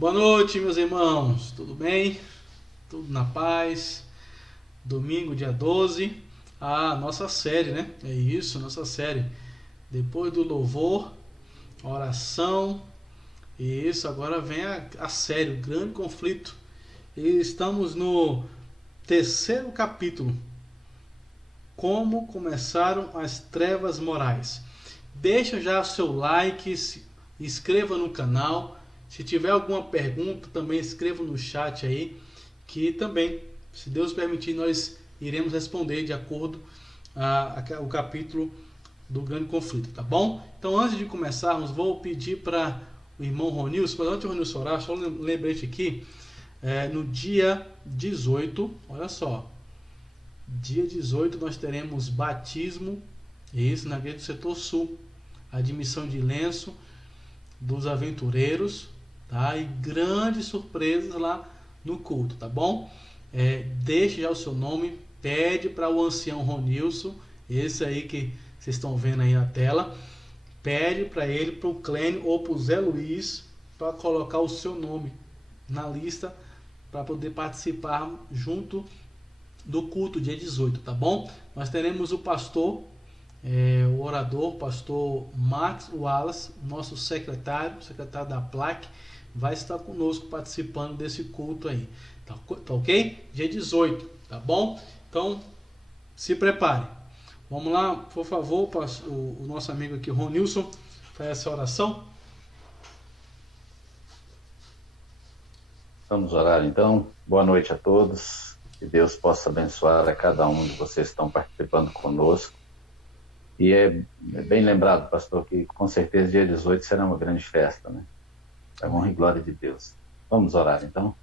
Boa noite, meus irmãos. Tudo bem? Tudo na paz? Domingo, dia 12. Nossa série, né? É isso, nossa série. Depois do louvor, oração. E isso, agora vem a série, o grande conflito. E estamos no terceiro capítulo. Como começaram as trevas morais. Deixa já o seu like, se inscreva no canal. Se tiver alguma pergunta, também escreva no chat aí, que também, se Deus permitir, nós iremos responder de acordo o capítulo do grande conflito, tá bom? Então, antes de começarmos, vou pedir para o irmão Ronilson, mas antes de Ronilson orar, só um lembrete aqui, no dia 18, olha só, dia 18 nós teremos batismo, isso na igreja do setor sul, admissão de lenço dos aventureiros, tá? E grandes surpresas lá no culto, tá bom? Deixe já o seu nome, pede para o ancião Ronilson, esse aí que vocês estão vendo aí na tela, pede para ele, para o Clênio ou para o Zé Luiz, para colocar o seu nome na lista para poder participar junto do culto dia 18, tá bom? Nós teremos o pastor, o orador, pastor Max Wallace, nosso secretário da plaque, vai estar conosco participando desse culto aí, tá ok? Dia 18, tá bom? Então, se prepare. Vamos lá, por favor, o nosso amigo aqui, Ronilson, faz essa oração. Vamos orar então. Boa noite a todos. Que Deus possa abençoar a cada um de vocês que estão participando conosco. E é bem lembrado, pastor, que com certeza dia 18 será uma grande festa, né? É honra e glória de Deus. Vamos orar então.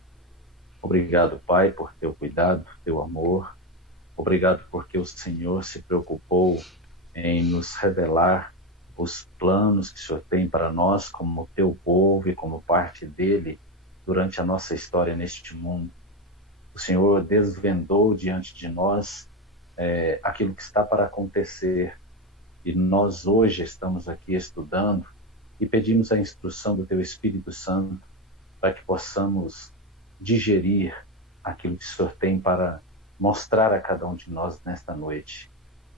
Obrigado, Pai, por teu cuidado, teu amor. Obrigado porque o Senhor se preocupou em nos revelar os planos que o Senhor tem para nós como teu povo e como parte dele durante a nossa história neste mundo. O Senhor desvendou diante de nós aquilo que está para acontecer. E nós hoje estamos aqui estudando e pedimos a instrução do Teu Espírito Santo para que possamos digerir aquilo que o Senhor tem para mostrar a cada um de nós nesta noite.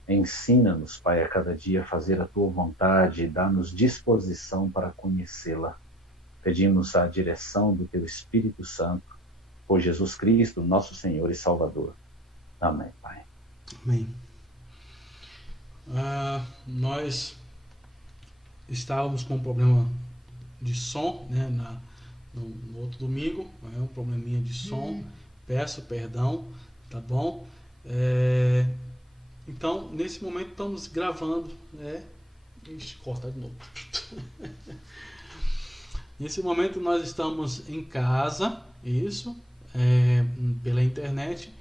Ensina-nos, Pai, a cada dia a fazer a Tua vontade e dá-nos disposição para conhecê-la. Pedimos a direção do Teu Espírito Santo, por Jesus Cristo, nosso Senhor e Salvador. Amém, Pai. Amém. Nós estávamos com um problema de som, né, no outro domingo, um probleminha de som, peço perdão, tá bom? Então, nesse momento estamos gravando, Ixi, corta de novo. Nesse momento nós estamos em casa, isso, pela internet,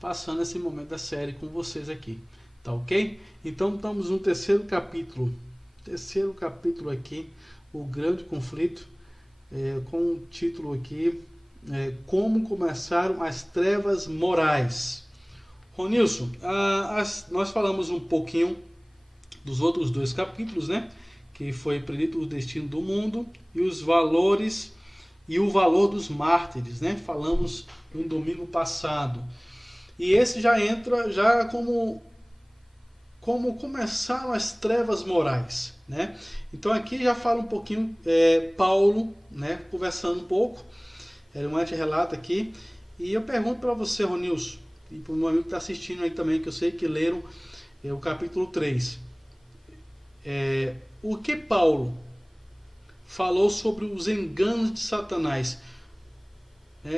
passando esse momento da série com vocês aqui, tá ok? Então estamos no terceiro capítulo aqui, o grande conflito, com o título aqui, como começaram as trevas morais. Ronilson, nós falamos um pouquinho dos outros dois capítulos, né? Que foi predito o destino do mundo e os valores e o valor dos mártires, né? Falamos no domingo passado. E esse já entra já como começaram as trevas morais, né? Então aqui já fala um pouquinho Paulo, né? Conversando um pouco, um anti-relato aqui. E eu pergunto para você, Ronilson, e para o meu amigo que está assistindo aí também, que eu sei que leram o capítulo 3. O que Paulo falou sobre os enganos de Satanás,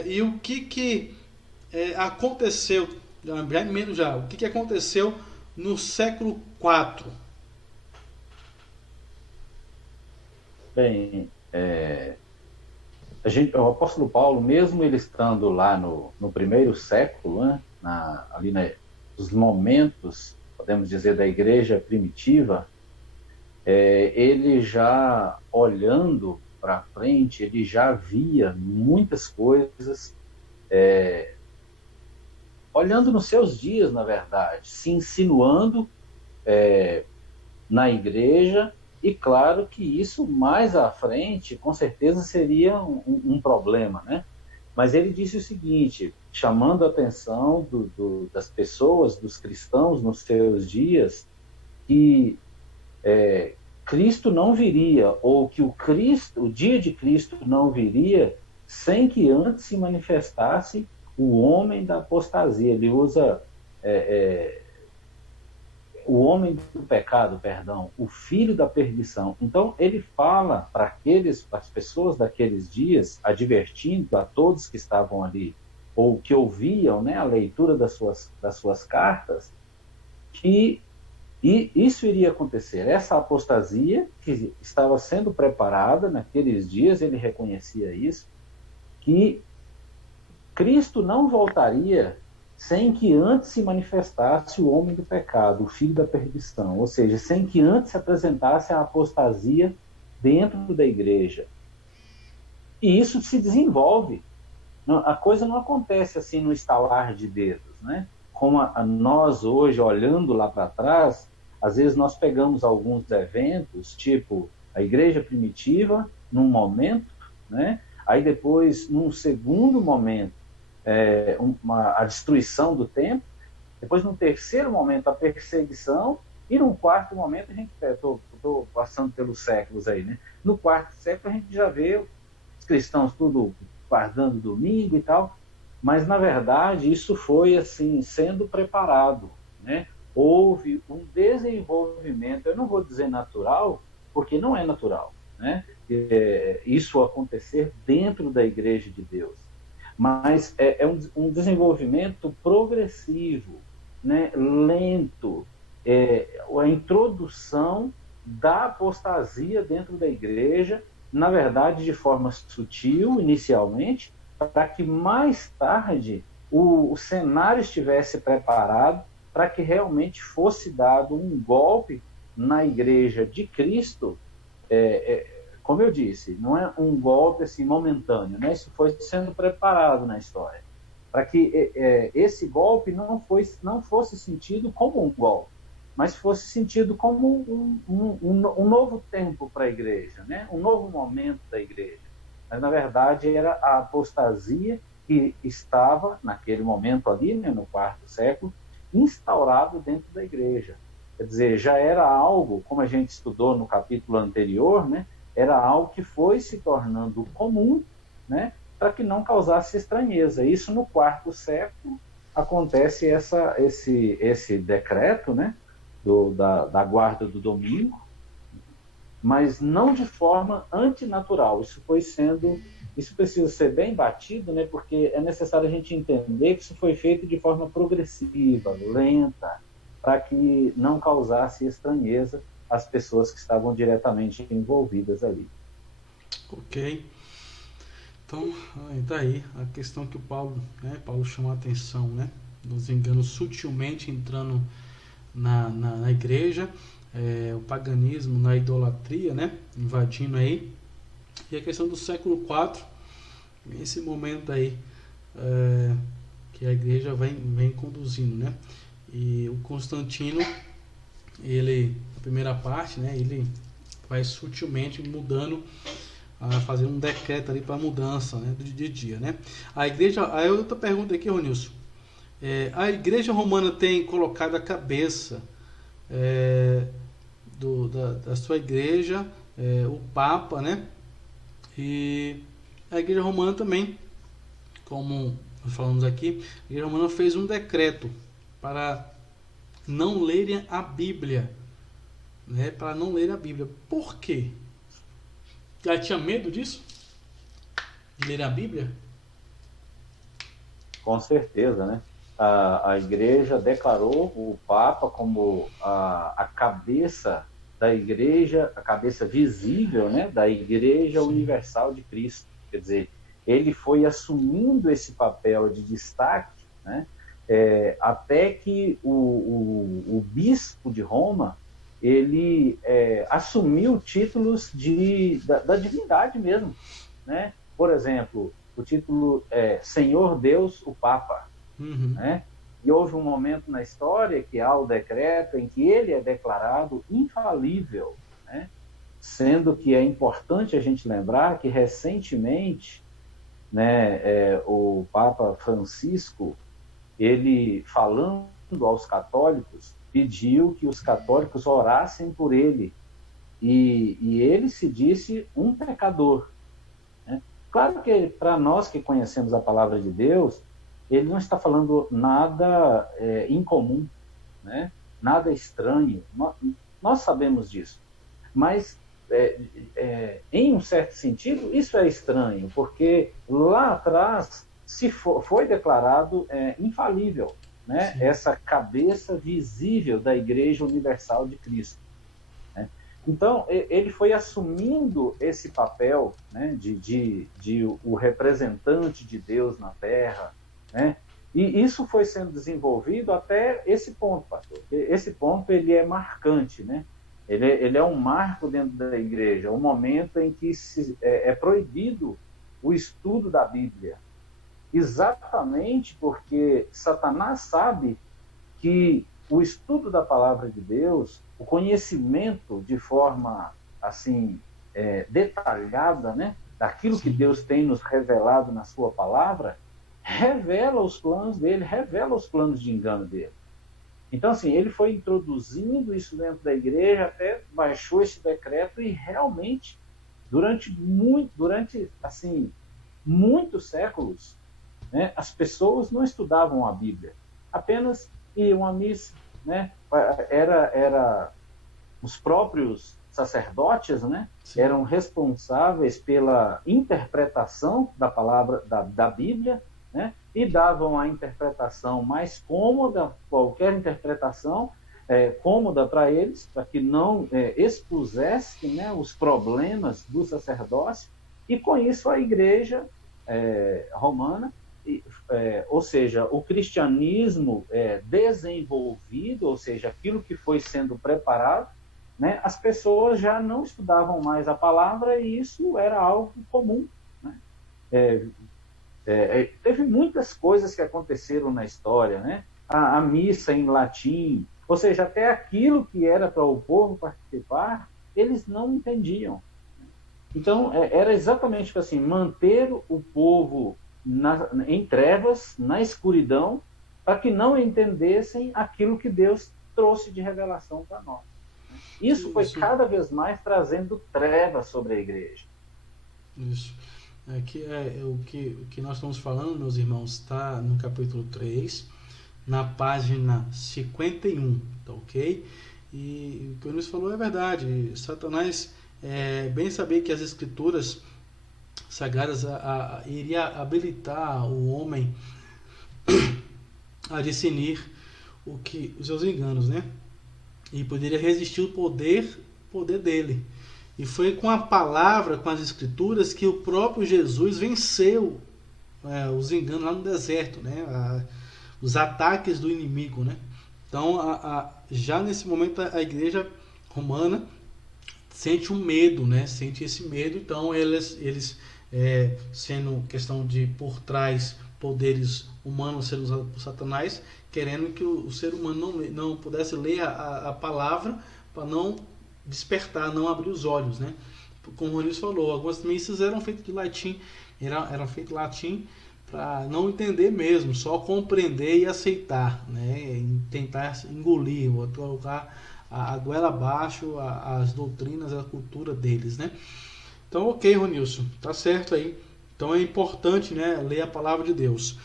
e o que aconteceu, o que aconteceu no século IV? Bem, o apóstolo Paulo, mesmo ele estando lá no primeiro século, né, ali nos momentos, podemos dizer, da igreja primitiva, ele já olhando para frente, ele já via muitas coisas, olhando nos seus dias, na verdade, se insinuando na igreja E claro que isso mais à frente, com certeza, seria um problema, né? Mas ele disse o seguinte, chamando a atenção das pessoas, dos cristãos nos seus dias, que Cristo não viria, ou que o dia de Cristo não viria sem que antes se manifestasse o homem da apostasia. Ele usa o homem do pecado, perdão, o filho da perdição. Então, ele fala para as pessoas daqueles dias, advertindo a todos que estavam ali, ou que ouviam, né, a leitura das suas cartas, que isso iria acontecer. Essa apostasia que estava sendo preparada naqueles dias, ele reconhecia isso, que Cristo não voltaria sem que antes se manifestasse o homem do pecado, o filho da perdição, ou seja, sem que antes se apresentasse a apostasia dentro da igreja. E isso se desenvolve. A coisa não acontece assim no estalar de dedos, né? Como nós hoje, olhando lá para trás, às vezes nós pegamos alguns eventos, tipo a igreja primitiva, num momento, né? Aí depois, num segundo momento, a destruição do templo, depois num terceiro momento a perseguição, e num quarto momento, a gente estou passando pelos séculos aí, né? No quarto século a gente já vê os cristãos tudo guardando domingo e tal, mas na verdade isso foi assim sendo preparado, né? Houve um desenvolvimento, eu não vou dizer natural, porque não é natural, né? Isso acontecer dentro da igreja de Deus, mas é um desenvolvimento progressivo, né? Lento, a introdução da apostasia dentro da igreja, na verdade de forma sutil inicialmente, para que mais tarde o cenário estivesse preparado para que realmente fosse dado um golpe na igreja de Cristo, como eu disse, não é um golpe assim momentâneo, né? Isso foi sendo preparado na história, para que esse golpe não fosse sentido como um golpe, mas fosse sentido como um novo tempo para a igreja, né? Um novo momento da igreja. Mas, na verdade, era a apostasia que estava, naquele momento ali, né, no quarto século, instaurado dentro da igreja. Quer dizer, já era algo, como a gente estudou no capítulo anterior, né, era algo que foi se tornando comum, né, para que não causasse estranheza. Isso no quarto século acontece esse decreto, né, da guarda do domingo, mas não de forma antinatural. Isso precisa ser bem batido, né, porque é necessário a gente entender que isso foi feito de forma progressiva, lenta, para que não causasse estranheza às pessoas que estavam diretamente envolvidas ali. Ok. Então, daí a questão que Paulo chamou a atenção, né, dos enganos sutilmente entrando na igreja, o paganismo, na idolatria, né, invadindo aí, e a questão do século IV, esse momento aí que a igreja vem conduzindo, né, e o Constantino, a primeira parte, né, ele vai sutilmente mudando, fazer um decreto ali para mudança, né, de dia, né. A igreja, aí outra pergunta aqui, Ronilson, a igreja romana tem colocado a cabeça da sua igreja, o Papa, né? E a igreja romana também, como nós falamos aqui, a igreja romana fez um decreto para não lerem a Bíblia, né? Para não ler a Bíblia. Por quê? Já tinha medo disso? De ler a Bíblia? Com certeza, né? A igreja declarou o Papa como a cabeça da igreja, a cabeça visível, né, da Igreja Universal de Cristo. Quer dizer, ele foi assumindo esse papel de destaque, né, até que o bispo de Roma, ele assumiu títulos da divindade mesmo, né? Por exemplo, o título Senhor Deus, o Papa. Uhum. Né? E houve um momento na história que há o decreto em que ele é declarado infalível, né? sendo que é importante a gente lembrar que recentemente, né, o Papa Francisco, ele falando aos católicos, pediu que os católicos orassem por ele, e ele se disse um pecador, né? Claro que para nós que conhecemos a palavra de Deus, ele não está falando nada incomum, né? Nada estranho, nós sabemos disso, mas em um certo sentido isso é estranho, porque lá atrás foi declarado infalível, né? Essa cabeça visível da Igreja Universal de Cristo, né? Então ele foi assumindo esse papel, né, de o representante de Deus na Terra, né? E isso foi sendo desenvolvido até esse ponto, pastor. Esse ponto ele é marcante, né? Ele é um marco dentro da igreja, um momento em que é proibido o estudo da Bíblia. Exatamente porque Satanás sabe que o estudo da palavra de Deus, o conhecimento de forma assim detalhada, né, daquilo que Deus tem nos revelado na sua palavra, revela os planos dele, revela os planos de engano dele. Então, assim, ele foi introduzindo isso dentro da igreja, até baixou esse decreto, e realmente, durante assim, muitos séculos, né, as pessoas não estudavam a Bíblia, apenas iam à missa, né? Era os próprios sacerdotes, né, eram responsáveis pela interpretação da palavra da Bíblia, né, e davam a interpretação mais cômoda, qualquer interpretação cômoda para eles, para que não expusessem, né, os problemas do sacerdócio, e com isso a igreja romana, ou seja, o cristianismo desenvolvido, ou seja, aquilo que foi sendo preparado, né, as pessoas já não estudavam mais a palavra, e isso era algo comum, né? Teve muitas coisas que aconteceram na história, né? A missa em latim, ou seja, até aquilo que era para o povo participar, eles não entendiam. Então, era exatamente assim, manter o povo em trevas, na escuridão, para que não entendessem aquilo que Deus trouxe de revelação para nós. Isso foi cada vez mais trazendo trevas sobre a igreja. Isso. Aqui o que nós estamos falando, meus irmãos, está no capítulo 3, na página 51, tá ok? E o que o Nunes falou é verdade. Satanás bem sabia que as escrituras sagradas iria habilitar o homem a discernir os seus enganos, né? E poderia resistir o poder dele. E foi com a palavra, com as escrituras, que o próprio Jesus venceu os enganos lá no deserto, né? Os ataques do inimigo, né? Então, já nesse momento, a igreja romana sente um medo, né? Sente esse medo. Então, eles sendo questão de, por trás, poderes humanos sendo usados por Satanás, querendo que o ser humano não pudesse ler a palavra, para não despertar, não abrir os olhos, né? Como o Rodrigo falou, algumas missas eram feitas de latim, eram feitas em latim para não entender mesmo, só compreender e aceitar, né? E tentar engolir, ou colocar a goela abaixo as doutrinas, a cultura deles, né? Então, ok, Ronilson, tá certo aí. Então é importante, né, ler a palavra de Deus.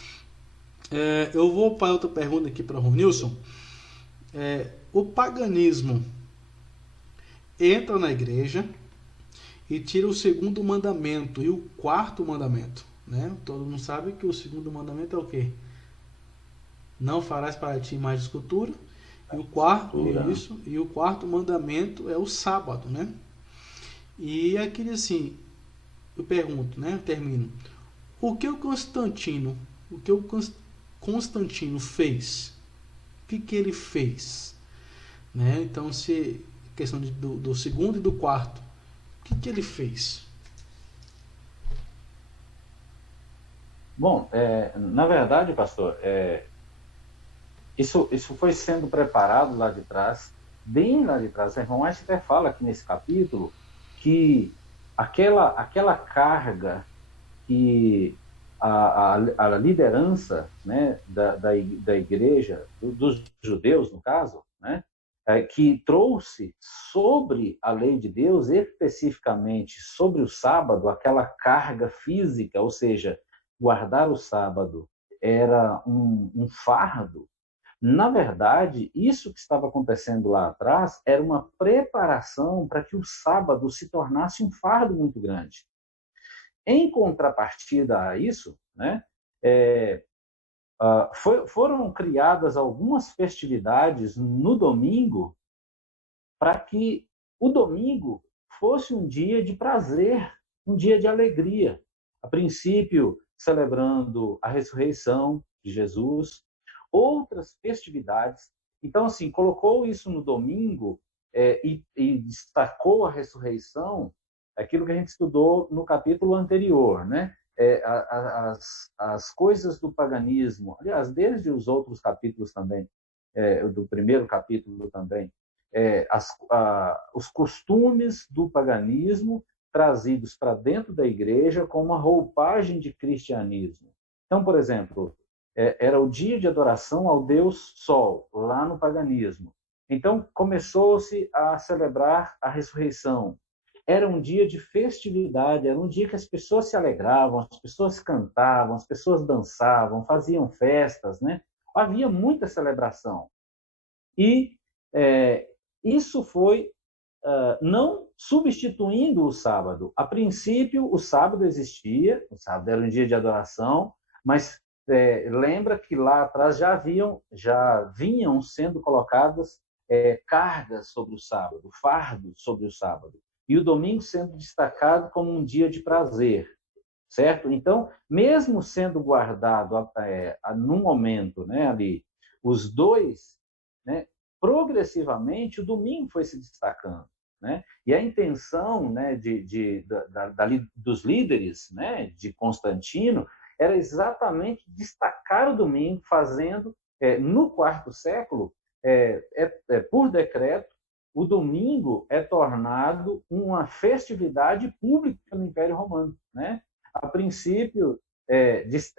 Eu vou para outra pergunta aqui para Ronilson. O paganismo entra na igreja e tira o segundo mandamento e o quarto mandamento, né? Todo mundo sabe que o segundo mandamento é o quê? Não farás para ti mais escultura. E o quarto mandamento é o sábado, né? E aquele assim, eu pergunto, né? Eu termino. O que o Constantino fez? O que ele fez? Né? Então, se questão do segundo e do quarto, o que ele fez? Bom, na verdade, pastor, isso foi sendo preparado lá de trás, bem lá de trás. O irmão Einstein até fala aqui nesse capítulo que aquela carga que a liderança, né, da igreja, dos judeus, no caso, né, que trouxe sobre a lei de Deus, especificamente sobre o sábado, aquela carga física, ou seja, guardar o sábado era um fardo. Na verdade, isso que estava acontecendo lá atrás era uma preparação para que o sábado se tornasse um fardo muito grande. Em contrapartida a isso, né, foram criadas algumas festividades no domingo para que o domingo fosse um dia de prazer, um dia de alegria. A princípio, celebrando a ressurreição de Jesus, outras festividades. Então, assim, colocou isso no domingo e destacou a ressurreição, aquilo que a gente estudou no capítulo anterior, né? As coisas do paganismo, aliás, desde os outros capítulos também, do primeiro capítulo também, os costumes do paganismo trazidos para dentro da igreja com uma roupagem de cristianismo. Então, por exemplo, era o dia de adoração ao Deus Sol, lá no paganismo. Então, começou-se a celebrar a ressurreição. Era um dia de festividade, era um dia que as pessoas se alegravam, as pessoas cantavam, as pessoas dançavam, faziam festas, né? Havia muita celebração. E isso foi não substituindo o sábado. A princípio, o sábado existia, o sábado era um dia de adoração, mas lembra que lá atrás já vinham sendo colocadas cargas sobre o sábado, fardos sobre o sábado. E o domingo sendo destacado como um dia de prazer, certo? Então, mesmo sendo guardado num momento, né, ali, os dois, né, progressivamente o domingo foi se destacando, né? E a intenção, né, dos líderes, né, de Constantino era exatamente destacar o domingo, fazendo, no quarto século, por decreto, o domingo é tornado uma festividade pública no Império Romano, né? A princípio,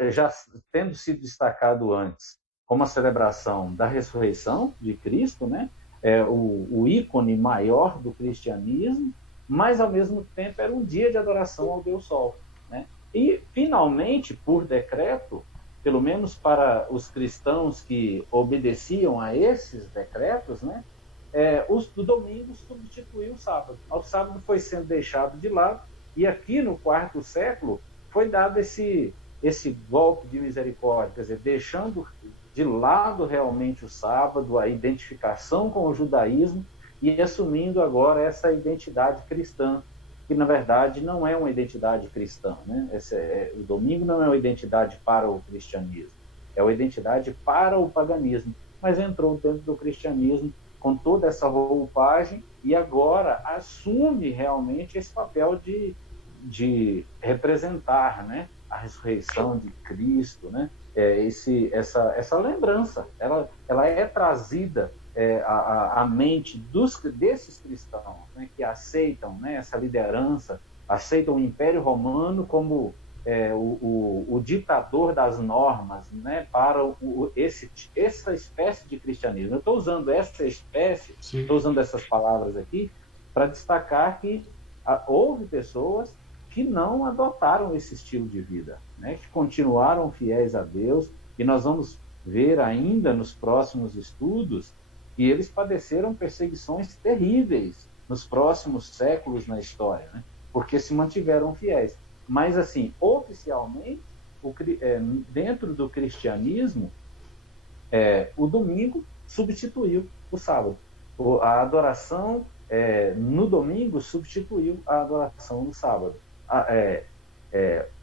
já tendo sido destacado antes como a celebração da ressurreição de Cristo, né? O ícone maior do cristianismo, mas, ao mesmo tempo, era um dia de adoração ao Deus Sol, né? E, finalmente, por decreto, pelo menos para os cristãos que obedeciam a esses decretos, né? O domingo substituiu o sábado. O sábado foi sendo deixado de lado, e aqui no quarto século foi dado esse golpe de misericórdia, quer dizer, deixando de lado realmente o sábado, a identificação com o judaísmo, e assumindo agora essa identidade cristã, que na verdade não é uma identidade cristã, né? O domingo não é uma identidade para o cristianismo, é uma identidade para o paganismo, mas entrou dentro do cristianismo com toda essa roupagem e agora assume realmente esse papel de representar, né, a ressurreição de Cristo, né? Essa lembrança, ela é trazida à mente desses cristãos, né, que aceitam, né, essa liderança, aceitam o Império Romano como o ditador das normas, né, para essa espécie de cristianismo. Eu estou usando essa espécie, estou usando essas palavras aqui, para destacar que houve pessoas que não adotaram esse estilo de vida, né, que continuaram fiéis a Deus, e nós vamos ver ainda nos próximos estudos que eles padeceram perseguições terríveis nos próximos séculos na história, né, porque se mantiveram fiéis. Mas, assim, oficialmente, dentro do cristianismo, o domingo substituiu o sábado. A adoração no domingo substituiu a adoração no sábado.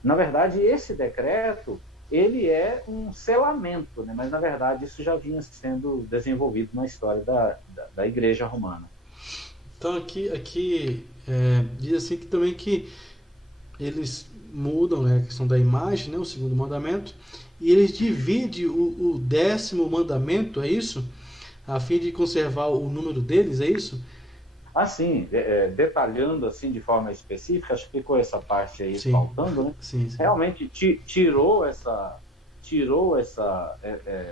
Na verdade, esse decreto, ele é um selamento, né? Mas, na verdade, isso já vinha sendo desenvolvido na história da Igreja Romana. Então, aqui diz assim que também que eles mudam, né, a questão da imagem, né, o segundo mandamento, e eles dividem o 10º mandamento, é isso? A fim de conservar o número deles, é isso? Assim, detalhando assim de forma específica, acho que ficou essa parte aí Sim. faltando, né? Sim, sim. Realmente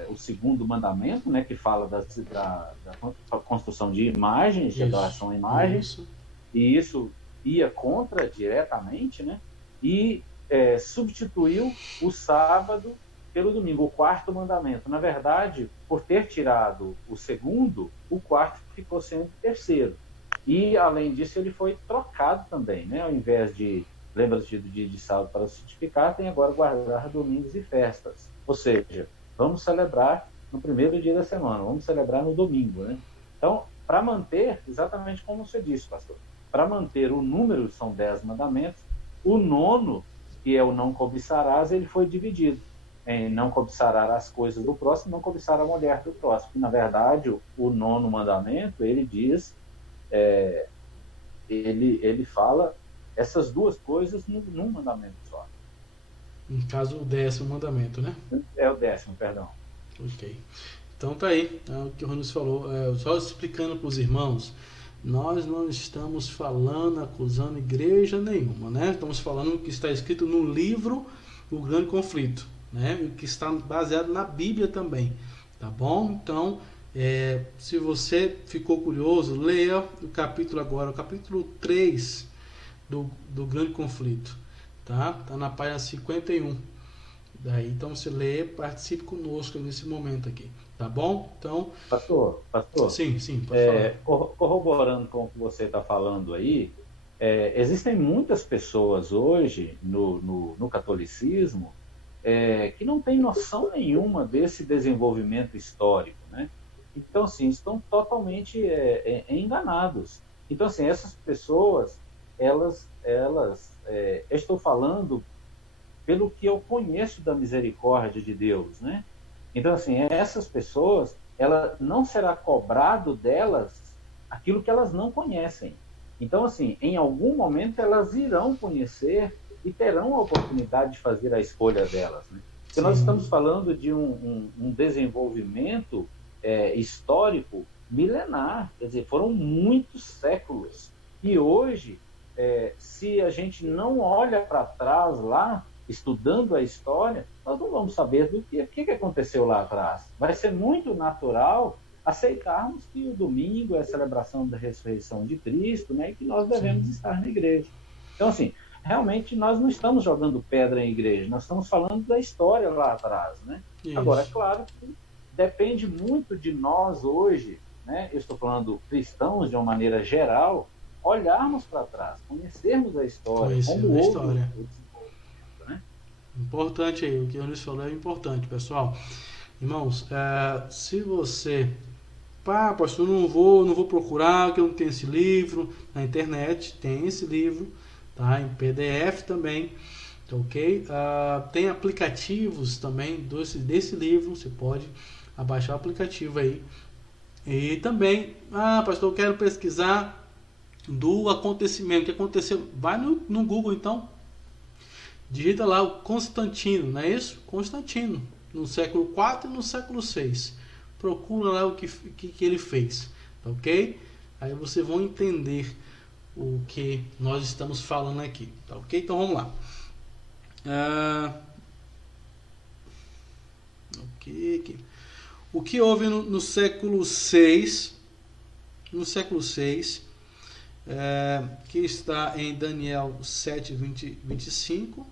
o segundo mandamento, né, que fala da construção de imagens, de Isso. adoração a imagens, Isso. e isso ia contra diretamente, né? E substituiu o sábado pelo domingo, o quarto mandamento. Na verdade, por ter tirado o segundo, o quarto ficou sendo o terceiro. E, além disso, ele foi trocado também, né? Ao invés de lembra-te do dia de sábado para santificar, tem agora guardar domingos e festas. Ou seja, vamos celebrar no primeiro dia da semana, vamos celebrar no domingo, né? Então, para manter, exatamente como você disse, pastor, para manter o número, são 10 mandamentos, o nono, que é o não cobiçarás, ele foi dividido em não cobiçarás as coisas do próximo, não cobiçar a mulher do próximo. E, na verdade, o nono mandamento, ele diz, ele fala essas duas coisas num mandamento só. No caso, o 10º mandamento, né? É o 10º, perdão. Ok. Então tá aí, o que o Ronus falou. Só explicando para os irmãos, nós não estamos falando, acusando igreja nenhuma, né? Estamos falando o que está escrito no livro O Grande Conflito, né? E o que está baseado na Bíblia também, tá bom? Então, se você ficou curioso, leia o capítulo agora, o capítulo 3 do Grande Conflito, tá? Tá na página 51. Daí, então você lê, participe conosco nesse momento aqui, tá bom? Então, Pastor, sim, pode falar. corroborando com o que você está falando aí, existem muitas pessoas hoje no catolicismo que não têm noção nenhuma desse desenvolvimento histórico, né? Então, assim, estão totalmente enganados. Então, assim, essas pessoas, eu estou falando pelo que eu conheço da misericórdia de Deus, né? Então, assim, essas pessoas, ela não será cobrado delas aquilo que elas não conhecem. Então, assim, em algum momento elas irão conhecer e terão a oportunidade de fazer a escolha delas, né? Porque nós estamos falando de um desenvolvimento histórico milenar, quer dizer, foram muitos séculos. E hoje, se a gente não olha para trás lá, estudando a história, nós não vamos saber do que aconteceu lá atrás. Vai ser muito natural aceitarmos que o domingo é a celebração da ressurreição de Cristo, né, e que nós devemos estar na igreja. Então, assim, realmente nós não estamos jogando pedra em igreja, nós estamos falando da história lá atrás, né? Isso. Agora, é claro que depende muito de nós hoje, né, eu estou falando cristãos de uma maneira geral, olharmos para trás, conhecermos a história, como houve. Importante aí, o que o Luiz falou é importante, pessoal. Irmãos, se você... pastor, não vou procurar, que eu não tenho esse livro. Na internet tem esse livro, tá? Em PDF também, tá, ok? Tem aplicativos também desse livro, você pode abaixar o aplicativo aí. E também, pastor, eu quero pesquisar do acontecimento, o que aconteceu. Vai no Google, então. Digita lá o Constantino, não é isso? Constantino, no século IV e no século VI. Procura lá o que ele fez, tá, ok? Aí vocês vão entender o que nós estamos falando aqui, tá, ok? Então vamos lá. Okay. O que houve no século VI, que está em Daniel 7, 25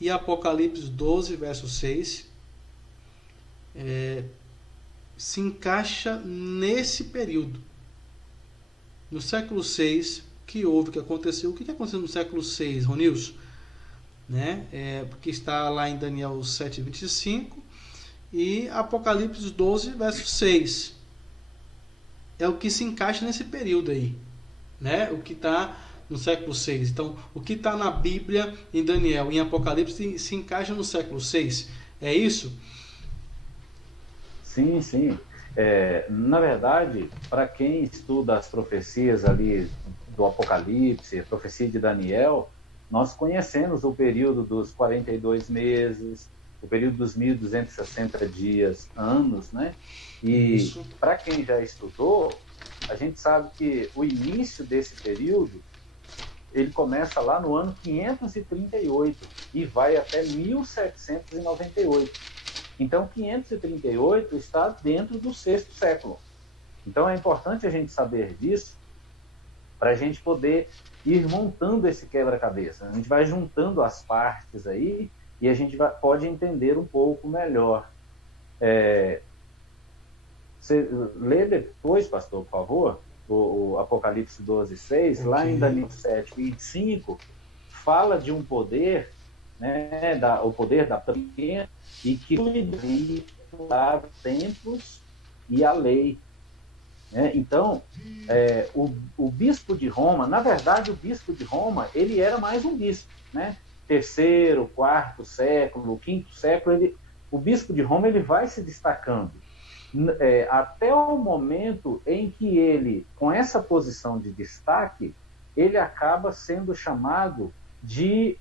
e Apocalipse 12, verso 6, se encaixa nesse período. No século VI, que aconteceu? O que aconteceu no século VI, Ronilson? Né? Porque está lá em Daniel 7, 25 e Apocalipse 12, verso 6. É o que se encaixa nesse período aí, né? O que está no século VI. Então, o que está na Bíblia, em Daniel, em Apocalipse, se encaixa no século VI. É isso? Sim, sim. Na verdade, para quem estuda as profecias ali do Apocalipse, a profecia de Daniel, nós conhecemos o período dos 42 meses, o período dos 1.260 dias, anos, né? E para quem já estudou, a gente sabe que o início desse período, ele começa lá no ano 538 e vai até 1798. Então, 538 está dentro do sexto século. Então, é importante a gente saber disso para a gente poder ir montando esse quebra-cabeça. A gente vai juntando as partes aí e a gente pode entender um pouco melhor. Você lê depois, pastor, por favor, o Apocalipse 12:6, okay. Lá em Daniel 7:25, fala de um poder, né, o poder da pequena, e que os templos e a lei. Né? Então, o bispo de Roma, na verdade, o bispo de Roma, ele era mais um bispo, né? Terceiro, quarto século, quinto século, o bispo de Roma ele vai se destacando. Até o momento em que ele, com essa posição de destaque, ele acaba sendo chamado de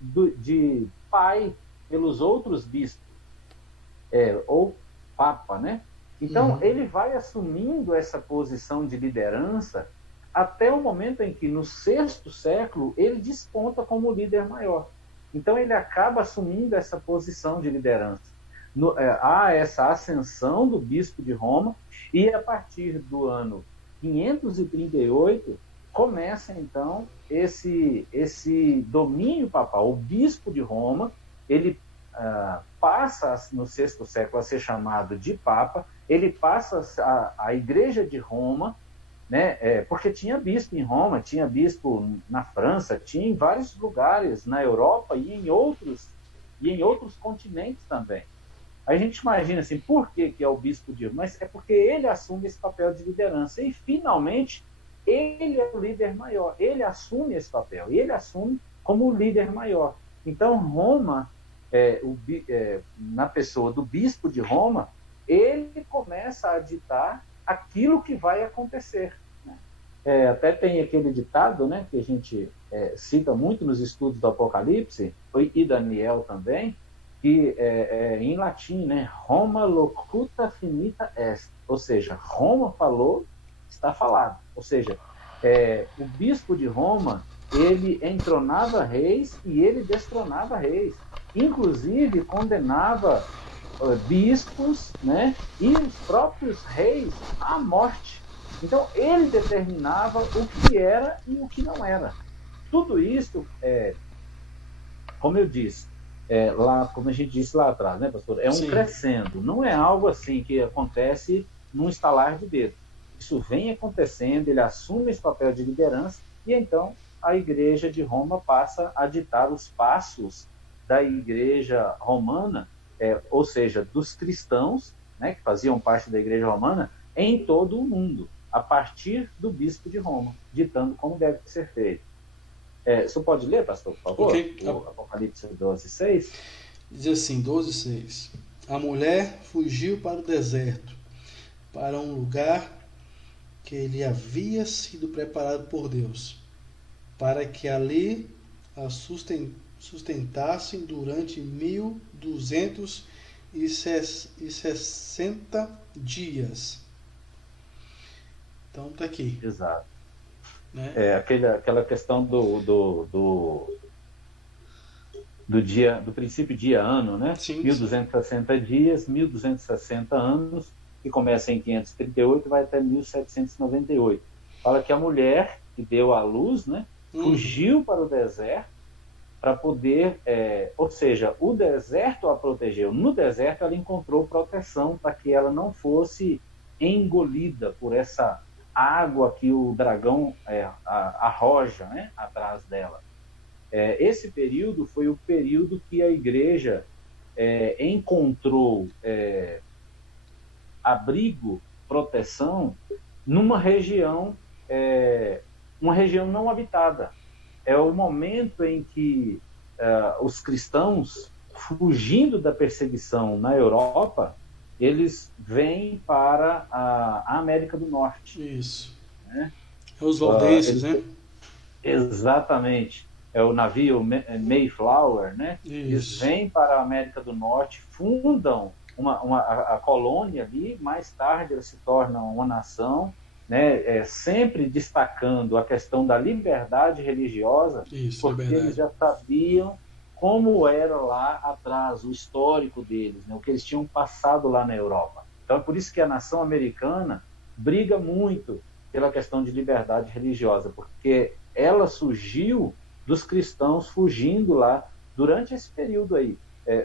pai pelos outros bispos, ou papa, né? Então, ele vai assumindo essa posição de liderança até o momento em que, no sexto século, ele desponta como líder maior. Então, ele acaba assumindo essa posição de liderança. Há essa ascensão do bispo de Roma, e a partir do ano 538 começa então esse domínio papal. O bispo de Roma ele passa no sexto século a ser chamado de papa, ele passa a Igreja de Roma, né, porque tinha bispo em Roma, tinha bispo na França, tinha em vários lugares na Europa e em outros continentes também. A gente imagina assim, por que é o bispo de Roma? Mas é porque ele assume esse papel de liderança e, finalmente, ele é o líder maior. Ele assume esse papel, ele assume como o líder maior. Então, Roma, na pessoa do bispo de Roma, ele começa a ditar aquilo que vai acontecer. Né? Até tem aquele ditado, né, que a gente cita muito nos estudos do Apocalipse, e Daniel também, que em latim, né, Roma locuta finita est, ou seja, Roma falou, está falado. Ou seja, o bispo de Roma, ele entronava reis e ele destronava reis. Inclusive, condenava bispos, né, e os próprios reis à morte. Então, ele determinava o que era e o que não era. Tudo isso, como eu disse, lá, como a gente disse lá atrás, né, pastor? É um Sim. crescendo, não é algo assim que acontece num estalar de dedo. Isso vem acontecendo, ele assume esse papel de liderança e então a Igreja de Roma passa a ditar os passos da Igreja Romana, ou seja, dos cristãos, né, que faziam parte da Igreja Romana, em todo o mundo, a partir do bispo de Roma, ditando como deve ser feito. Você pode ler, pastor, por favor? Okay. O Apocalipse 12:6. Diz assim, 12:6. A mulher fugiu para o deserto, para um lugar que lhe havia sido preparado por Deus, para que ali a sustentassem durante 1260 dias. Então está aqui. Exato. Né? Aquela questão do princípio dia-ano, né? Sim, 1260 dias, 1260 anos, que começa em 538 e vai até 1798. Fala que a mulher que deu à luz, né, fugiu para o deserto para poder, ou seja, o deserto a protegeu. No deserto ela encontrou proteção para que ela não fosse engolida por essa água que o dragão arroja, né, atrás dela. Esse período foi o período que a igreja encontrou abrigo, proteção, numa região, uma região não habitada. É o momento em que os cristãos, fugindo da perseguição na Europa, eles vêm para a América do Norte. Isso. Né? Os valdenses, né? Exatamente. É o navio Mayflower, né? Isso. Eles vêm para a América do Norte, fundam a colônia ali, mais tarde eles se tornam uma nação, né, sempre destacando a questão da liberdade religiosa, Isso, porque eles liberdade. já sabiam como era lá atrás, o histórico deles, né, o que eles tinham passado lá na Europa. Então é por isso que a nação americana briga muito pela questão de liberdade religiosa, porque ela surgiu dos cristãos fugindo lá, durante esse período aí,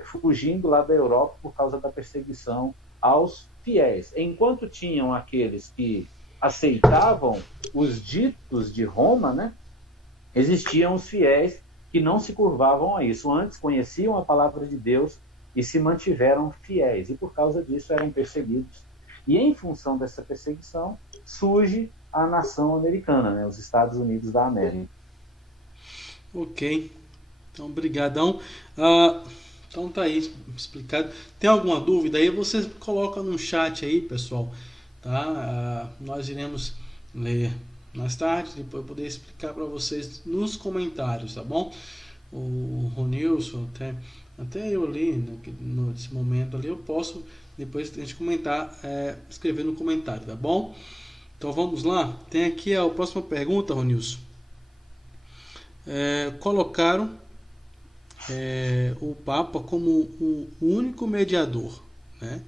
fugindo lá da Europa por causa da perseguição aos fiéis. Enquanto tinham aqueles que aceitavam os ditos de Roma, né, existiam os fiéis que não se curvavam a isso. Antes conheciam a palavra de Deus e se mantiveram fiéis. E por causa disso eram perseguidos. E em função dessa perseguição surge a nação americana, né, os Estados Unidos da América. Ok. Então, brigadão. Ah, então tá aí explicado. Tem alguma dúvida aí? Você coloca no chat aí, pessoal. Tá? Nós iremos ler mais tarde, depois poder explicar para vocês nos comentários, tá bom? O Ronilson, até eu li nesse momento ali, eu posso depois a gente comentar, escrever no comentário, tá bom? Então vamos lá. Tem aqui a próxima pergunta, Ronilson. Colocaram o Papa como o único mediador, né?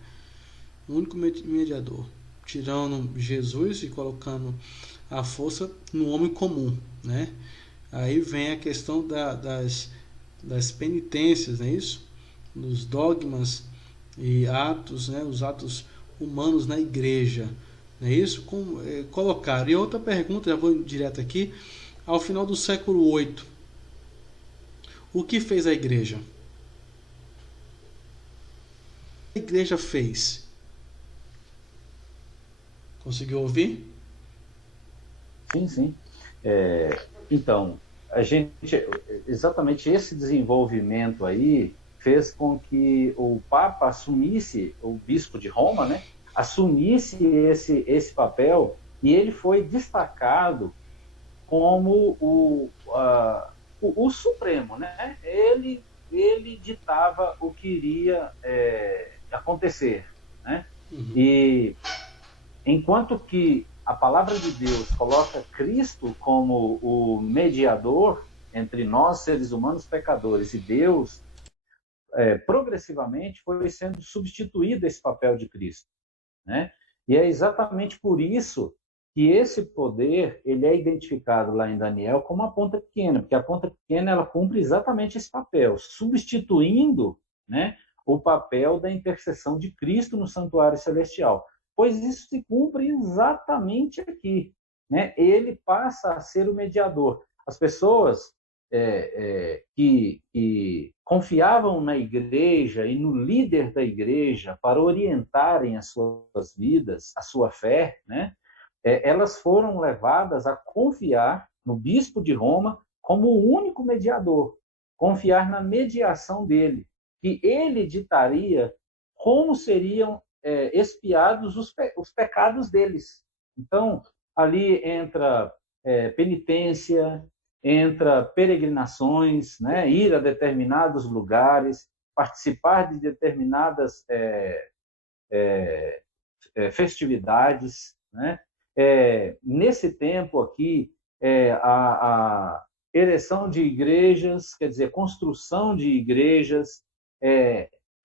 O único mediador, tirando Jesus e colocando a força no homem comum, né? Aí vem a questão das penitências, não é isso? Dos dogmas e atos, né? Os atos humanos na igreja, não é isso? Colocaram. E outra pergunta, já vou direto aqui, ao final do século VIII, o que fez a igreja? A igreja fez? Conseguiu ouvir? Sim, sim. Então, a gente, exatamente esse desenvolvimento aí fez com que o Papa assumisse, o Bispo de Roma, né, assumisse esse papel, e ele foi destacado como o Supremo, né? Ele ditava o que iria acontecer, né? Uhum. E enquanto que a palavra de Deus coloca Cristo como o mediador entre nós, seres humanos pecadores, e Deus, progressivamente foi sendo substituído esse papel de Cristo, né? E é exatamente por isso que esse poder ele é identificado lá em Daniel como a ponta pequena, porque a ponta pequena ela cumpre exatamente esse papel, substituindo, né, o papel da intercessão de Cristo no santuário celestial. Pois isso se cumpre exatamente aqui, né? Ele passa a ser o mediador. As pessoas que confiavam na igreja e no líder da igreja para orientarem as suas vidas, a sua fé, né? Elas foram levadas a confiar no bispo de Roma como o único mediador, confiar na mediação dele, que ele ditaria como seriam expiados os pecados deles. Então, ali entra penitência, entra peregrinações, né, ir a determinados lugares, participar de determinadas festividades, né? Nesse tempo aqui, a ereção de igrejas, quer dizer, construção de igrejas,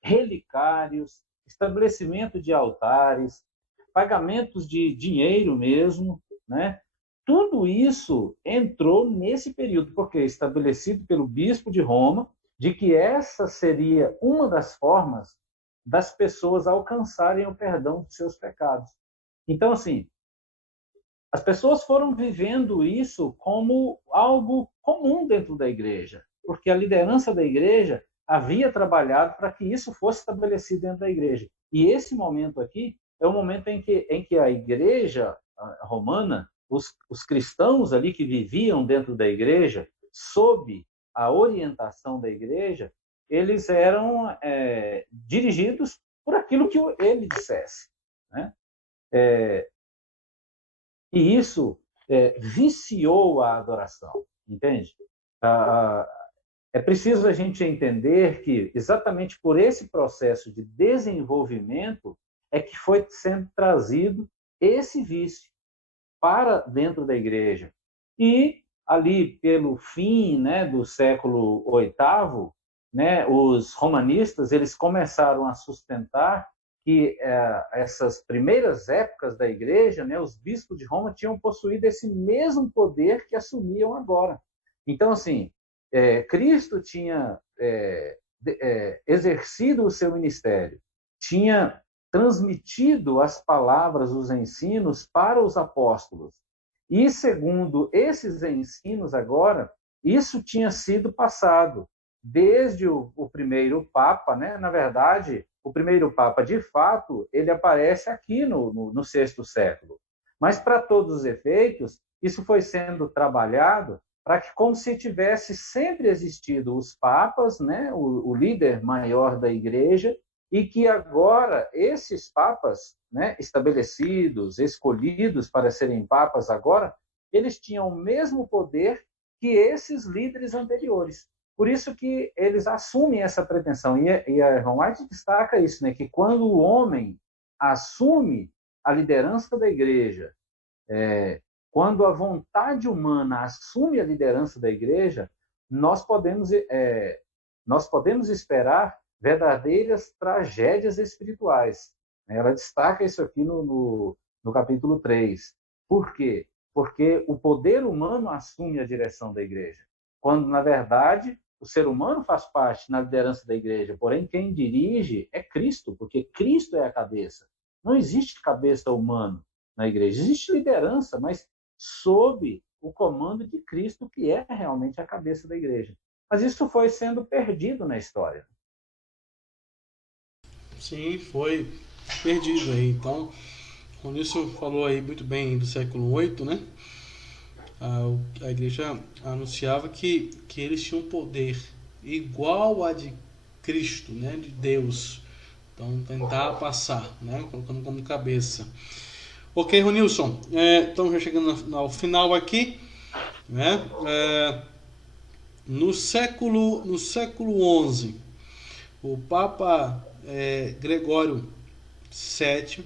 relicários, estabelecimento de altares, pagamentos de dinheiro mesmo, né? Tudo isso entrou nesse período, porque é estabelecido pelo bispo de Roma, de que essa seria uma das formas das pessoas alcançarem o perdão dos seus pecados. Então, assim, as pessoas foram vivendo isso como algo comum dentro da igreja, porque a liderança da igreja havia trabalhado para que isso fosse estabelecido dentro da igreja. E esse momento aqui é o momento em que a igreja romana, os cristãos ali que viviam dentro da igreja, sob a orientação da igreja, eles eram dirigidos por aquilo que ele dissesse, né? E isso viciou a adoração, entende? É preciso a gente entender que, exatamente por esse processo de desenvolvimento, é que foi sendo trazido esse vício. para dentro da igreja. E ali pelo fim, né, do século VIII, né, os romanistas eles começaram a sustentar que essas primeiras épocas da igreja, né, os bispos de Roma tinham possuído esse mesmo poder que assumiam agora. Então, assim, Cristo tinha exercido o seu ministério, tinha transmitido as palavras, os ensinos para os apóstolos. E, segundo esses ensinos agora, isso tinha sido passado desde o primeiro Papa, né? Na verdade, o primeiro Papa, de fato, ele aparece aqui no VI século. Mas, para todos os efeitos, isso foi sendo trabalhado para que, como se tivesse sempre existido os papas, né? O líder maior da igreja, e que agora esses papas, né, estabelecidos, escolhidos para serem papas agora, eles tinham o mesmo poder que esses líderes anteriores. Por isso que eles assumem essa pretensão. E a Ellen White destaca isso, né, que quando o homem assume a liderança da igreja, quando a vontade humana assume a liderança da igreja, nós podemos esperar verdadeiras tragédias espirituais. Ela destaca isso aqui no capítulo 3. Por quê? Porque o poder humano assume a direção da igreja, quando, na verdade, o ser humano faz parte na liderança da igreja, porém, quem dirige é Cristo, porque Cristo é a cabeça. Não existe cabeça humana na igreja, existe liderança, mas sob o comando de Cristo, que é realmente a cabeça da igreja. Mas isso foi sendo perdido na história. Sim, foi perdido aí. Então, quando isso falou aí muito bem do século VIII, né? A igreja anunciava que eles tinham poder igual a de Cristo, né? De Deus. Então, tentar passar, né? Colocando como cabeça. Ok, Ronilson. Então, já chegando ao final aqui, né? No século XI, o Papa Gregório VII,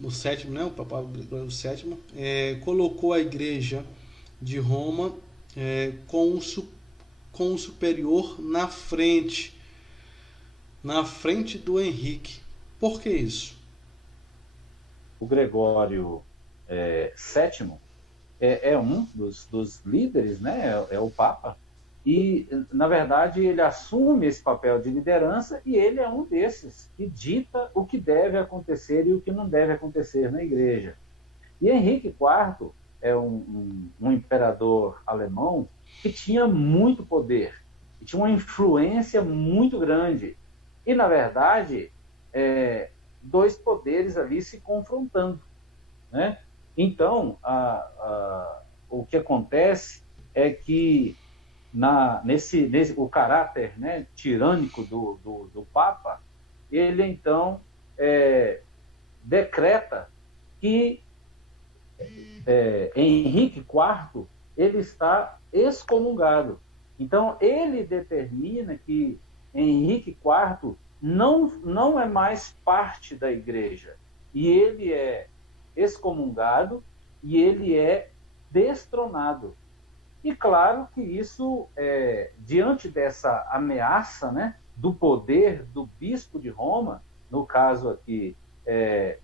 no sétimo, né, o Papa Gregório VII, colocou a Igreja de Roma com o superior na frente do Henrique. Por que isso? O Gregório VII é um dos líderes, né? É o Papa. E, na verdade, ele assume esse papel de liderança e ele é um desses que dita o que deve acontecer e o que não deve acontecer na igreja. E Henrique IV é um imperador alemão que tinha muito poder, que tinha uma influência muito grande. E, na verdade, dois poderes ali se confrontando, né? Então, o que acontece é que o caráter, né, tirânico do Papa, ele então decreta que Henrique IV ele está excomungado. Então ele determina que Henrique IV não é mais parte da igreja, e ele é excomungado e ele é destronado. E claro que isso, diante dessa ameaça, né, do poder do bispo de Roma, no caso aqui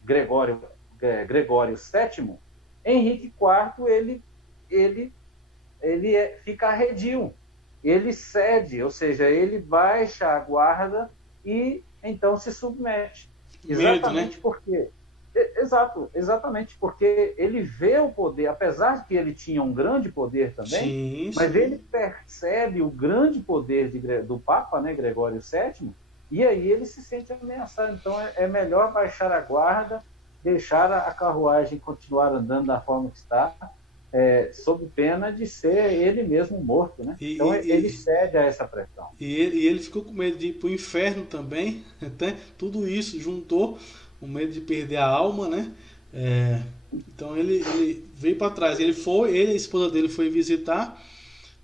Gregório VII, Henrique IV ele fica arredio, ele cede, ou seja, ele baixa a guarda e então se submete. Exatamente, né? Porque exatamente, porque ele vê o poder, apesar de que ele tinha um grande poder também, mas ele percebe o grande poder do Papa, né, Gregório VII, e aí ele se sente ameaçado. Então é melhor baixar a guarda, deixar a carruagem continuar andando da forma que está, sob pena de ser ele mesmo morto, né? Então ele cede a essa pressão. E ele ficou com medo de ir para o inferno também, até tudo isso juntou o medo de perder a alma, né? Então ele veio para trás. Ele a esposa dele foi visitar,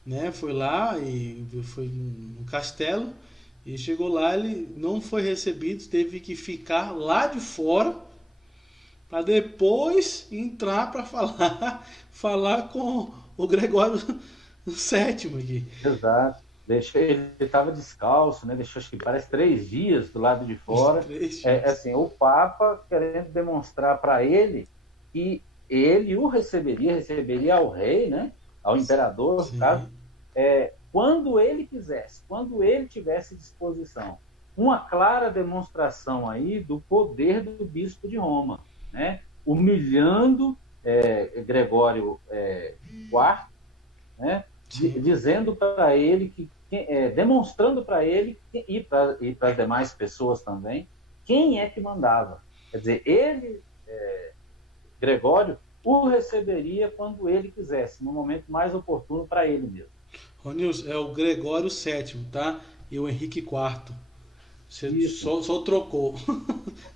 né? Foi lá e foi no castelo e chegou lá, ele não foi recebido, teve que ficar lá de fora, para depois entrar para falar, falar com o Gregório sétimo aqui. Exato. Deixou, ele estava descalço, né? Deixou, acho que parece 3 dias do lado de fora. Três É dias. assim, o Papa querendo demonstrar para ele que ele o receberia ao rei, né? Ao imperador, no caso, Sim, quando ele quisesse, quando ele tivesse disposição. Uma clara demonstração aí do poder do bispo de Roma, né? Humilhando Gregório IV, né? sim. Dizendo para ele demonstrando para ele e para as demais pessoas também quem é que mandava. Quer dizer, ele, Gregório, o receberia quando ele quisesse, no momento mais oportuno para ele mesmo. Ronilson, é o Gregório sétimo, tá? E o Henrique IV. Você Isso. só trocou.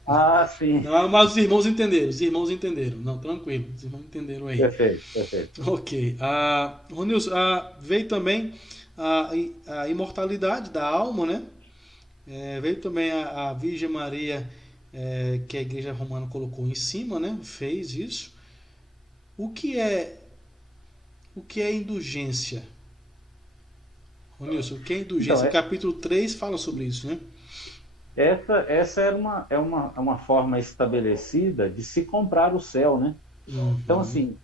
Ah, sim. Não, mas os irmãos entenderam, os irmãos entenderam. Não, tranquilo, os irmãos entenderam aí. Perfeito, perfeito. Ok. Ronilson, veio também a imortalidade da alma, né? Veio também a Virgem Maria, que a Igreja Romana colocou em cima, né? Fez isso. O que é, o que é indulgência? Ronilson, o que é Então, indulgência? O capítulo 3 fala sobre isso, né? essa era uma forma estabelecida de se comprar o céu, né? Então, Uhum. assim,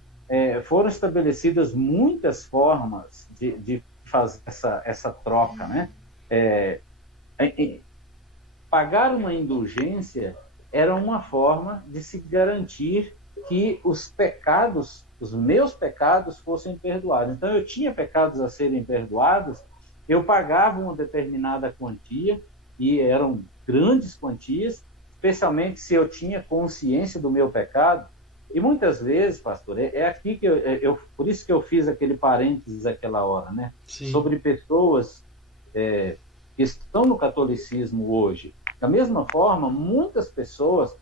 foram estabelecidas muitas formas de fazer essa troca, né? É, Pagar uma indulgência era uma forma de se garantir que os pecados, os meus pecados, fossem perdoados. Então, eu tinha pecados a serem perdoados, eu pagava uma determinada quantia, e eram grandes quantias, especialmente se eu tinha consciência do meu pecado. E muitas vezes, pastor, aqui que por isso que eu fiz aquele parênteses aquela hora, né? Sim. Sobre pessoas que estão no catolicismo hoje. Da mesma forma, muitas pessoas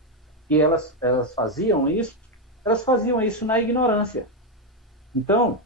que elas faziam isso, elas faziam isso na ignorância. Então,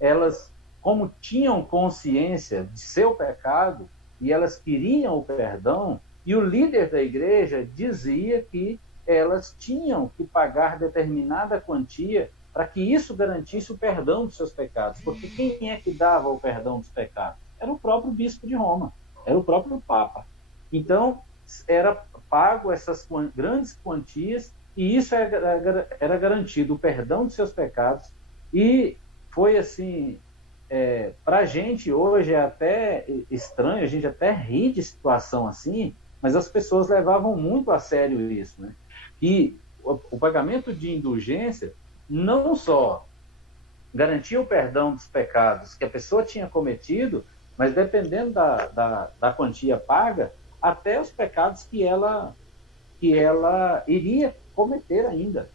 elas, como tinham consciência de seu pecado e elas queriam o perdão, e o líder da igreja dizia que elas tinham que pagar determinada quantia para que isso garantisse o perdão dos seus pecados. Porque quem é que dava o perdão dos pecados? Era o próprio bispo de Roma, era o próprio Papa. Então, era pago essas grandes quantias e isso era garantido o perdão dos seus pecados. E foi assim, para a gente hoje é até estranho, a gente até ri de situação assim, mas as pessoas levavam muito a sério isso, né? E o pagamento de indulgência não só garantia o perdão dos pecados que a pessoa tinha cometido, mas dependendo da quantia paga, até os pecados que ela iria cometer ainda.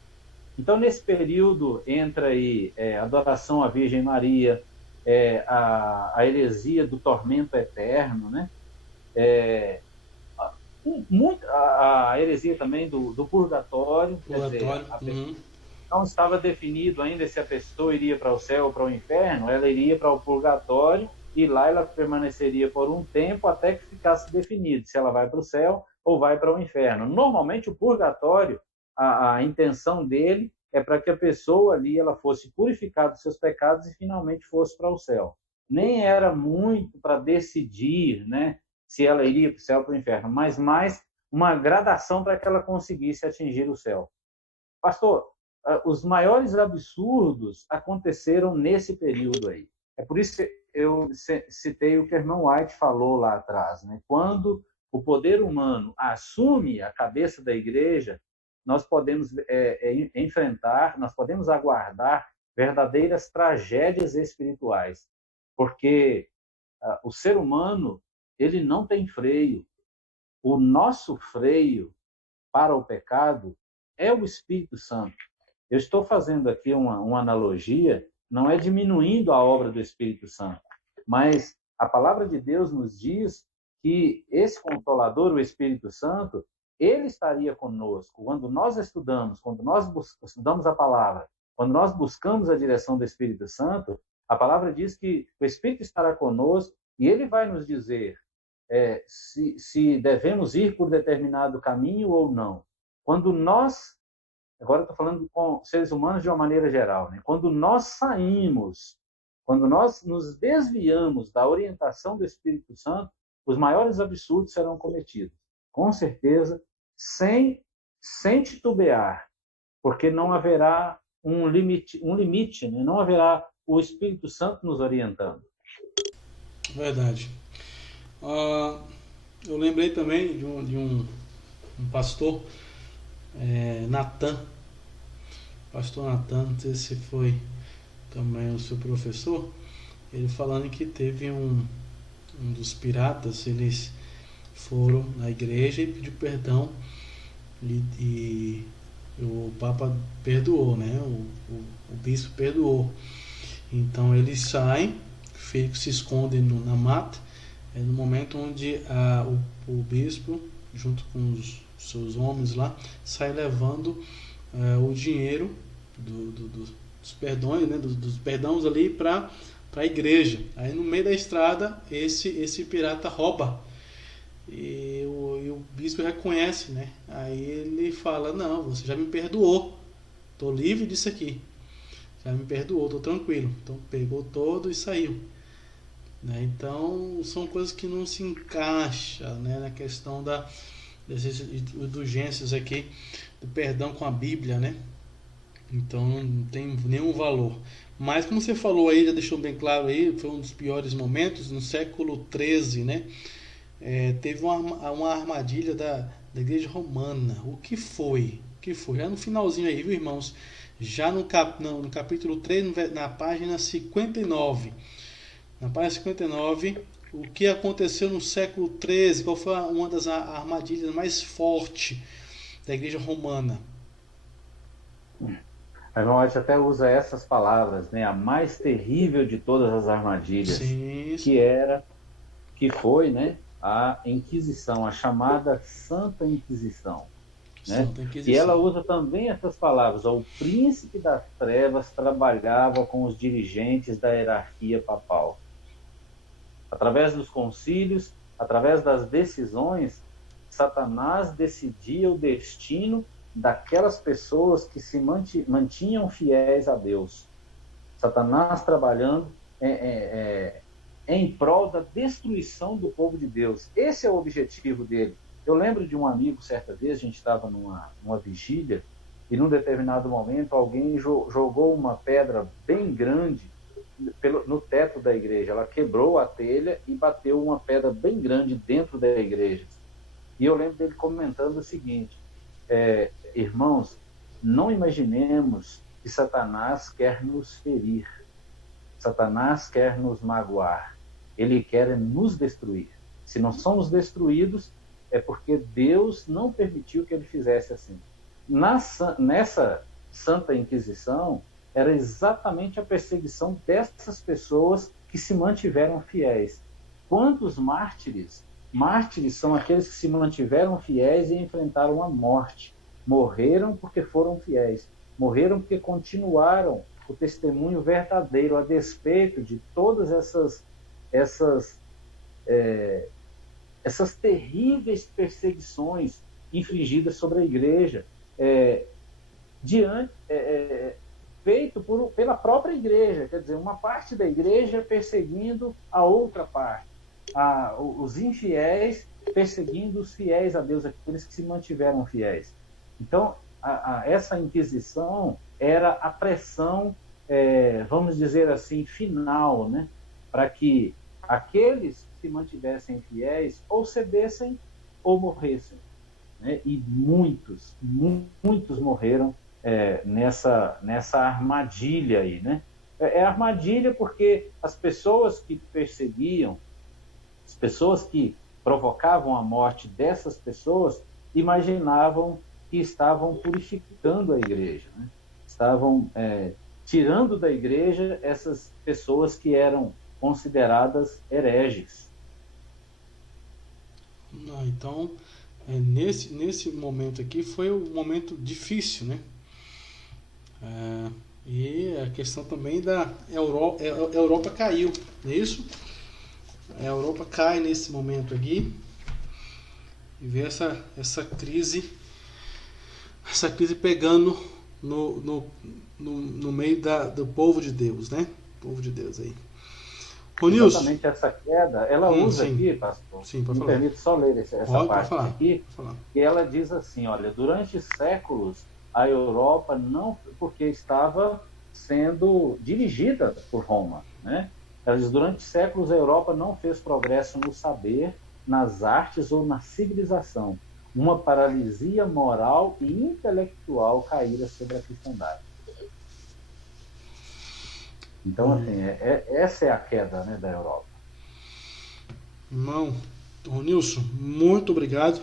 Então, nesse período, entra aí adoração à Virgem Maria, a heresia do tormento eterno, né? A heresia também do purgatório, quer dizer, Purgatório. Uhum. não estava definido ainda se a pessoa iria para o céu ou para o inferno, ela iria para o purgatório e lá ela permaneceria por um tempo até que ficasse definido se ela vai para o céu ou vai para o inferno. Normalmente o purgatório, a intenção dele é para que a pessoa ali ela fosse purificada dos seus pecados e finalmente fosse para o céu. Nem era muito para decidir, né, se ela iria para o céu ou para o inferno, mas mais uma gradação para que ela conseguisse atingir o céu. Pastor, os maiores absurdos aconteceram nesse período aí. É por isso que eu citei o que o irmão White falou lá atrás, né? Quando o poder humano assume a cabeça da igreja, nós podemos enfrentar, nós podemos aguardar verdadeiras tragédias espirituais, porque o ser humano ele não tem freio. O nosso freio para o pecado é o Espírito Santo. Eu estou fazendo aqui uma analogia, não é diminuindo a obra do Espírito Santo, mas a palavra de Deus nos diz que esse Consolador, o Espírito Santo, ele estaria conosco. Quando nós estudamos, quando nós estudamos a palavra, quando nós buscamos a direção do Espírito Santo, a palavra diz que o Espírito estará conosco e ele vai nos dizer se devemos ir por determinado caminho ou não. Quando nós, agora eu estou falando com seres humanos de uma maneira geral, né? Quando nós saímos, quando nós nos desviamos da orientação do Espírito Santo, os maiores absurdos serão cometidos. Com certeza, sem titubear, porque não haverá um limite, né? Não haverá o Espírito Santo nos orientando. Verdade. Eu lembrei também de um pastor, Natan. Pastor Natan, não sei se foi também o seu professor, ele falando que teve um dos piratas, eles foram na igreja e pediu perdão e o Papa perdoou, né? O bispo perdoou. Então eles saem, se escondem na mata. É no momento onde o bispo, junto com os seus homens lá, sai levando o dinheiro dos perdões, né? Dos perdãos ali para a igreja. Aí no meio da estrada esse pirata rouba e o bispo reconhece, né? Aí ele fala: não, você já me perdoou, tô livre disso aqui, já me perdoou, tô tranquilo. Então pegou todo e saiu, né? Então são coisas que não se encaixam, né, na questão das indulgências aqui, do perdão com a Bíblia, né? Então não tem nenhum valor. Mas como você falou aí, já deixou bem claro aí, foi um dos piores momentos no século XIII, né? Teve uma armadilha da igreja romana. O que foi? Já no finalzinho aí, viu, irmãos? Já no capítulo 3, na página 59. Na página 59, o que aconteceu no século XIII? Qual foi uma das armadilhas mais fortes da igreja romana? A irmã White até usa essas palavras, né? A mais terrível de todas as armadilhas, Sim. que foi, né? A Inquisição, a chamada Santa Inquisição, né? Santa Inquisição. E ela usa também essas palavras: o príncipe das trevas trabalhava com os dirigentes da hierarquia papal. Através dos concílios, através das decisões, Satanás decidia o destino daquelas pessoas que se mantinham fiéis a Deus. Satanás trabalhando em prol da destruição do povo de Deus. Esse é o objetivo dele. Eu lembro de um amigo, certa vez, a gente estava numa vigília, e num determinado momento alguém jogou uma pedra bem grande no teto da igreja. Ela quebrou a telha e bateu uma pedra bem grande dentro da igreja. E eu lembro dele comentando o seguinte: irmãos, não imaginemos que Satanás quer nos ferir. Satanás quer nos magoar. Ele quer nos destruir. Se nós somos destruídos, é porque Deus não permitiu que ele fizesse assim. Nessa Santa Inquisição, era exatamente a perseguição dessas pessoas que se mantiveram fiéis. Quantos mártires? Mártires são aqueles que se mantiveram fiéis e enfrentaram a morte. Morreram porque foram fiéis. Morreram porque continuaram o testemunho verdadeiro, a despeito de todas essas terríveis perseguições infligidas sobre a igreja, feito pela própria igreja, quer dizer, uma parte da igreja perseguindo a outra parte, os infiéis perseguindo os fiéis a Deus, aqueles que se mantiveram fiéis. Então, essa Inquisição era a pressão, vamos dizer assim, final, né, para que aqueles que se mantivessem fiéis ou cedessem ou morressem, né? E muitos morreram nessa armadilha aí, né? É armadilha porque as pessoas que perseguiam, as pessoas que provocavam a morte dessas pessoas, imaginavam que estavam purificando a igreja, né? Estavam tirando da igreja essas pessoas que eram consideradas hereges. Então, nesse momento aqui foi um momento difícil, né? E a questão também da Europa caiu, não é isso? A Europa cai nesse momento aqui e vê essa crise essa crise pegando no meio do povo de Deus, né? Povo de Deus aí. Ronilson. Exatamente essa queda, ela usa sim. aqui, pastor, Sim, pode me falar. permite só ler essa parte aqui, que ela diz assim, olha, durante séculos a Europa não, porque estava sendo dirigida por Roma, né? Ela diz, durante séculos a Europa não fez progresso no saber, nas artes ou na civilização. Uma paralisia moral e intelectual caíra sobre a cristandade. Então, assim, essa é a queda, né, da Europa. Irmão, Ronilson, muito obrigado.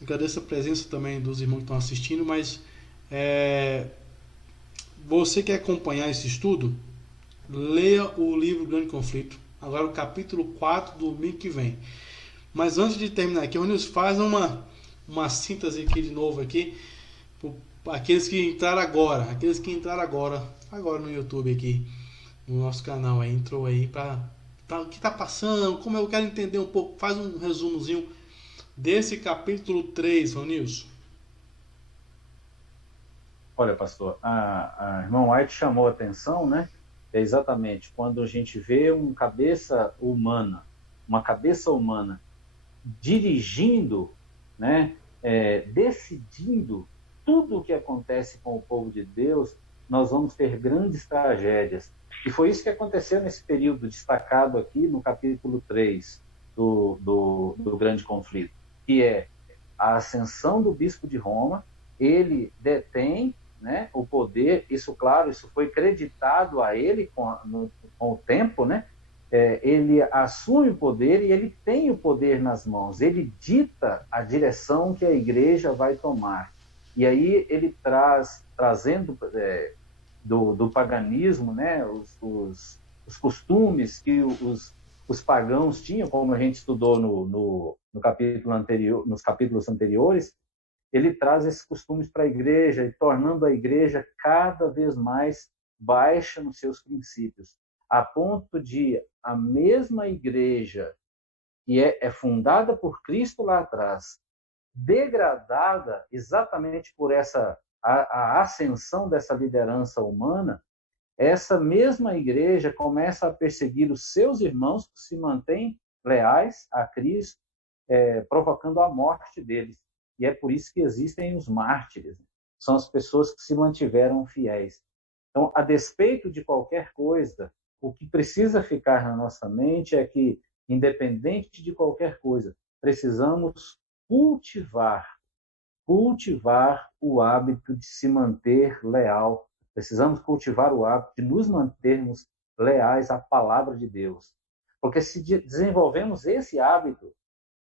Agradeço a presença também dos irmãos que estão assistindo, mas você quer acompanhar esse estudo? Leia o livro Grande Conflito, agora o capítulo 4, domingo que vem. Mas antes de terminar aqui, Ronilson, faz uma síntese aqui de novo aqui, para aqueles que entraram agora no YouTube aqui, no nosso canal, aí, entrou aí o que está passando, como eu quero entender um pouco, faz um resumozinho desse capítulo 3, Ronilson. Olha, pastor, a irmã White chamou a atenção, né? É exatamente quando a gente vê uma cabeça humana dirigindo, né? Decidindo tudo o que acontece com o povo de Deus, nós vamos ter grandes tragédias. E foi isso que aconteceu nesse período destacado aqui no capítulo 3 do Grande Conflito, que é a ascensão do bispo de Roma. Ele detém, né, o poder, isso foi creditado a ele com o tempo, né? Ele assume o poder e ele tem o poder nas mãos, ele dita a direção que a igreja vai tomar. E aí ele trazendo do paganismo, né, os costumes que os pagãos tinham, como a gente estudou no capítulo anterior, nos capítulos anteriores. Ele traz esses costumes para a igreja e tornando a igreja cada vez mais baixa nos seus princípios, a ponto de a mesma igreja que é fundada por Cristo lá atrás, degradada exatamente por a ascensão dessa liderança humana, essa mesma igreja começa a perseguir os seus irmãos que se mantêm leais a Cristo, provocando a morte deles. E é por isso que existem os mártires. São as pessoas que se mantiveram fiéis. Então, a despeito de qualquer coisa, o que precisa ficar na nossa mente é que, independente de qualquer coisa, precisamos cultivar o hábito de se manter leal. Precisamos cultivar o hábito de nos mantermos leais à palavra de Deus. Porque se desenvolvemos esse hábito,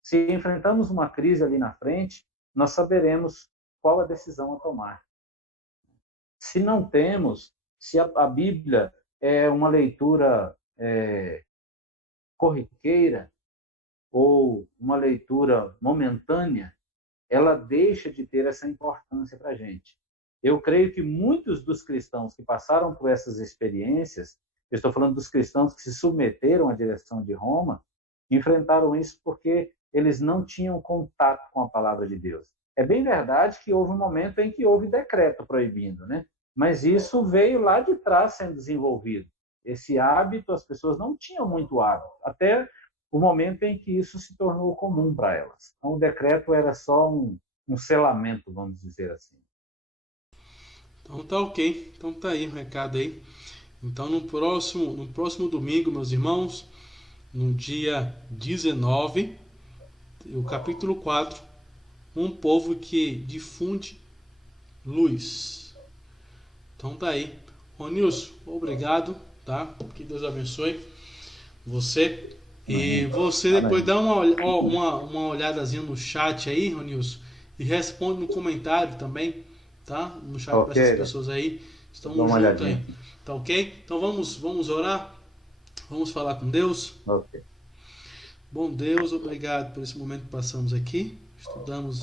se enfrentamos uma crise ali na frente, nós saberemos qual a decisão a tomar. Se não temos, se a Bíblia é uma leitura corriqueira ou uma leitura momentânea, ela deixa de ter essa importância para a gente. Eu creio que muitos dos cristãos que passaram por essas experiências, eu estou falando dos cristãos que se submeteram à direção de Roma, enfrentaram isso porque eles não tinham contato com a palavra de Deus. É bem verdade que houve um momento em que houve decreto proibindo, né? Mas isso veio lá de trás sendo desenvolvido. Esse hábito, as pessoas não tinham muito hábito, até o momento em que isso se tornou comum para elas. Então, o decreto era só um selamento, vamos dizer assim. Então tá ok, então tá aí o recado aí. Então no próximo domingo, meus irmãos, no dia 19, o capítulo 4, um povo que difunde luz. Então tá aí. Ronilson, obrigado, tá? Que Deus abençoe você. E você depois dá uma olhadazinha no chat aí, Ronilson, e responde no comentário também, tá? No chat para essas pessoas aí. Estamos juntos aí. Tá ok? Então vamos orar? Vamos falar com Deus? Ok. Bom Deus, obrigado por esse momento que passamos aqui. Estudamos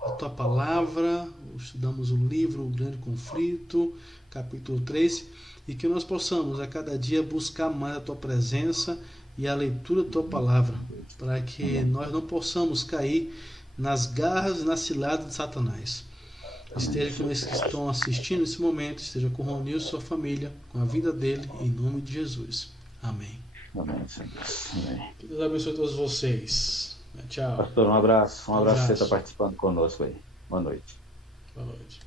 a Tua Palavra, estudamos o livro O Grande Conflito, capítulo 3, e que nós possamos a cada dia buscar mais a Tua presença e a leitura da Tua Palavra, para que nós não possamos cair nas garras e nas ciladas de Satanás. Esteja com esses que estão assistindo nesse momento, esteja com o Ronil e sua família, com a vida dele, em nome de Jesus. Amém. Amém, Senhor. Amém. Que Deus abençoe todos vocês. Tchau. Pastor, um abraço. Um abraço por você estar participando conosco aí. Boa noite. Boa noite.